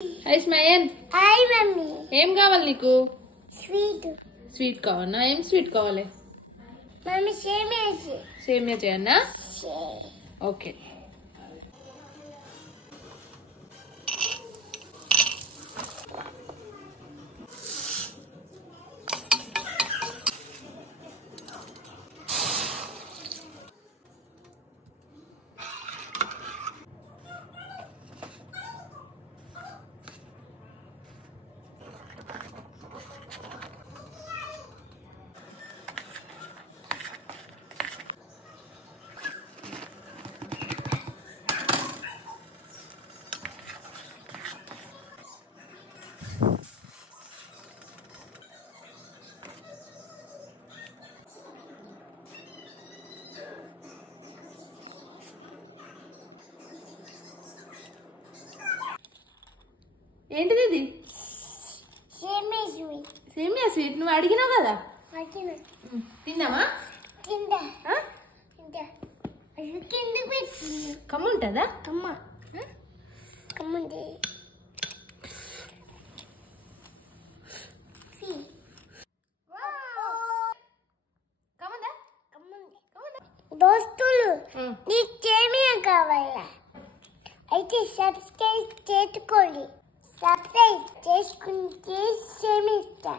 Hi Smayan. Hi mummy. Em కావాలి నీకు? Sweet కావాలా? ఏం స్వీట్ కావాలి? mummy సేమియా చేయన్నా? Same. ఓకే. ఏంటిది ఇది? సేమియా స్వీట్ నువ్వు అడిగినావు కదా? తిన్నామా? కమ్ముంటుందా? కమ్ముంది. దోస్తులు నీకు సేమియా కావాలా? అయితే సబ్స్క్రైబ్ చేసుకోండి. సబ్స్క్రైబ్ చేసుకుంటే సేమియా.